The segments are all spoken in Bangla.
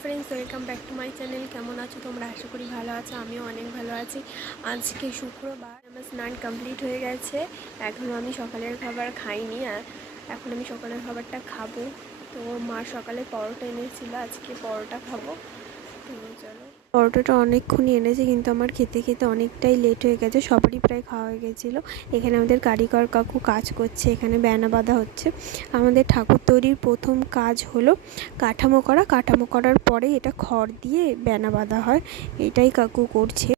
Friends welcome back to my channel কেমন আছো তোমরা? আশা করি ভালো আছো, আমিও অনেক ভালো আছি। আজকে শুক্রবার, আমার স্নান কমপ্লিট হয়ে গেছে। এখনও আমি সকালের খাবার খাইনি আর এখন আমি সকালের খাবারটা খাব। তো মা সকালে পরোটা এনেছিলো, আজকে পরোটা খাব। পরোটাটা অনেকক্ষণই এনেছে, কিন্তু আমার খেতে খেতে অনেকটাই লেট হয়ে গেছে। সবারই প্রায় খাওয়া হয়ে গেছিল। এখানে আমাদের কারিগর কাকু কাজ করছে, এখানে ব্যানা বাঁধা হচ্ছে। আমাদের ঠাকুর তৈরির প্রথম কাজ হলো কাঠামো করা। কাঠামো করার পরে এটা খড় দিয়ে ব্যানা বাঁধা হয়। এটাই কাকু করছে।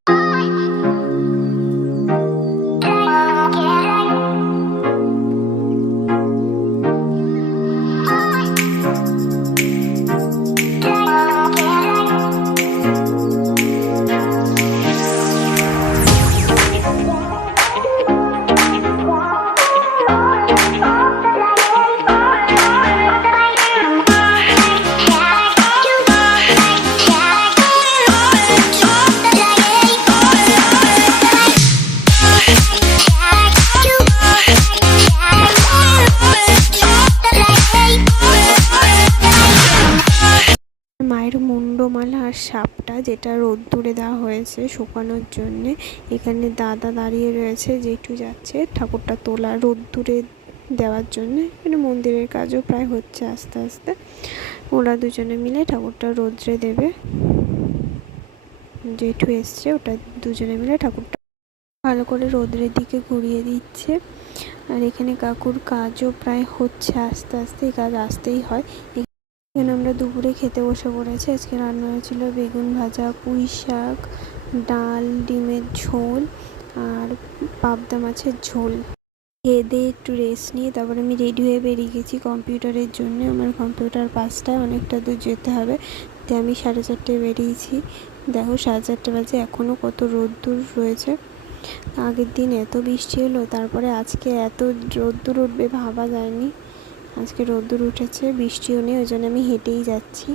মুন্ডমালা আর সাপটা যেটা রোদ্দুরে দেওয়া হয়েছে শুকানোর জন্যে, এখানে দাদা দাঁড়িয়ে রয়েছে জেঠু যাচ্ছে ঠাকুরটা তোলা রোদ্দুরে দেওয়ার জন্য। এখানে মন্দিরের কাজও প্রায় হচ্ছে আস্তে আস্তে। ওরা দুজনে মিলে ঠাকুরটা রোদ্রে দেবে। জেঠু এসছে ওটা দুজনে মিলে ঠাকুরটা ভালো করে রোদ্রের দিকে ঘুরিয়ে দিচ্ছে। আর এখানে কাকুর কাজও প্রায় হচ্ছে আস্তে আস্তে, এই কাজ আসতেই হয়। এখানে আমরা দুপুরে খেতে বসে পড়েছি। আজকে রান্না হয়েছিল বেগুন ভাজা, পুঁই শাক, ডাল, ডিমের ঝোল আর পাবদা মাছের ঝোল। খেয়ে একটু রেস্ট নিয়ে তারপরে আমি রেডি হয়ে বেরিয়ে গেছি কম্পিউটারের জন্য। আমার কম্পিউটার পাঁচটায় অনেকটা দূর যেতে হবে। তাই আমি সাড়ে চারটে বেরিয়েছি। দেখো সাড়ে চারটে বাজে এখনও কত রোদ্দুর রয়েছে। আগের দিন এত বৃষ্টি হলো, তারপরে আজকে এত রোদ্দুর উঠবে ভাবা যায়নি। আজকে রোদ্দুর উঠেছে, বৃষ্টিও নেই, ওই জন্য আমি হেঁটেই যাচ্ছি।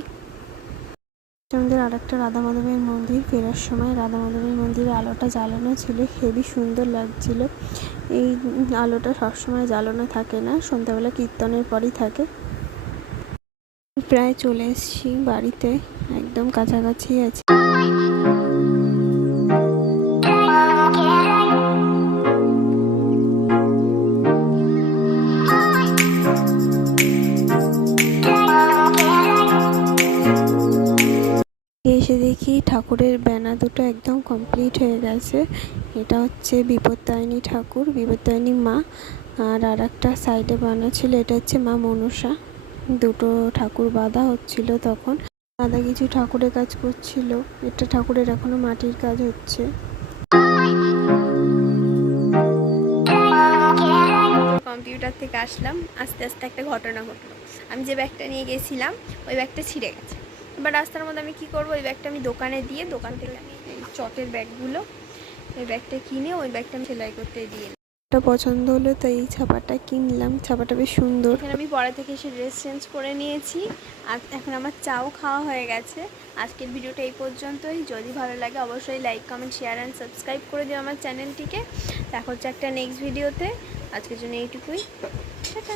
আমাদের আর একটা রাধা মাধবের মন্দির, ফেরার সময় রাধা মাধবের মন্দিরে আলোটা জ্বালানো ছিল, হেবি সুন্দর লাগছিল। এই আলোটা সবসময় জ্বালানো থাকে না, সন্ধ্যাবেলা কীর্তনের পরই থাকে। প্রায় চলে এসেছি বাড়িতে, একদম কাছাকাছি আছে। এসে দেখি ঠাকুরের ব্যানা দুটো একদম কমপ্লিট হয়ে গেছে। এটা হচ্ছে বিপত্তায়নী ঠাকুর বিপত্তায়নী মা আর আর একটা সাইডে বানা ছিল, এটা হচ্ছে মা মনসা দুটো ঠাকুর বাঁধা হচ্ছিল তখন। দাদা কিছু ঠাকুরের কাজ করছিল এটা ঠাকুরের এখনও মাটির কাজ হচ্ছে। কম্পিউটার থেকে আসলাম, আস্তে আস্তে একটা ঘটনা ঘটলো। আমি যে ব্যাগটা নিয়ে গেছিলাম, ওই ব্যাগটা ছিঁড়ে গেছে। এবার রাস্তার মধ্যে আমি কি করব? ওই ব্যাগটা আমি দোকানে দিয়ে দোকান থেকে আমি এই চটের ব্যাগগুলো ওই ব্যাগটা কিনে ওই ব্যাগটা আমি সেলাই করতে দিয়ে এটা পছন্দ হলো তো এই ছাপাটা কিনলাম। ছাপাটা বেশ সুন্দর। এখানে আমি পরে থেকে এসে ড্রেস চেঞ্জ করে নিয়েছি। আর এখন আমার চাও খাওয়া হয়ে গেছে। আজকের ভিডিওটা এই পর্যন্তই। যদি ভালো লাগে অবশ্যই like comment share and subscribe করে দিও আমার চ্যানেলটিকে দেখা হচ্ছে একটা নেক্সট ভিডিওতে আজকের জন্য এইটুকুই। টাটা।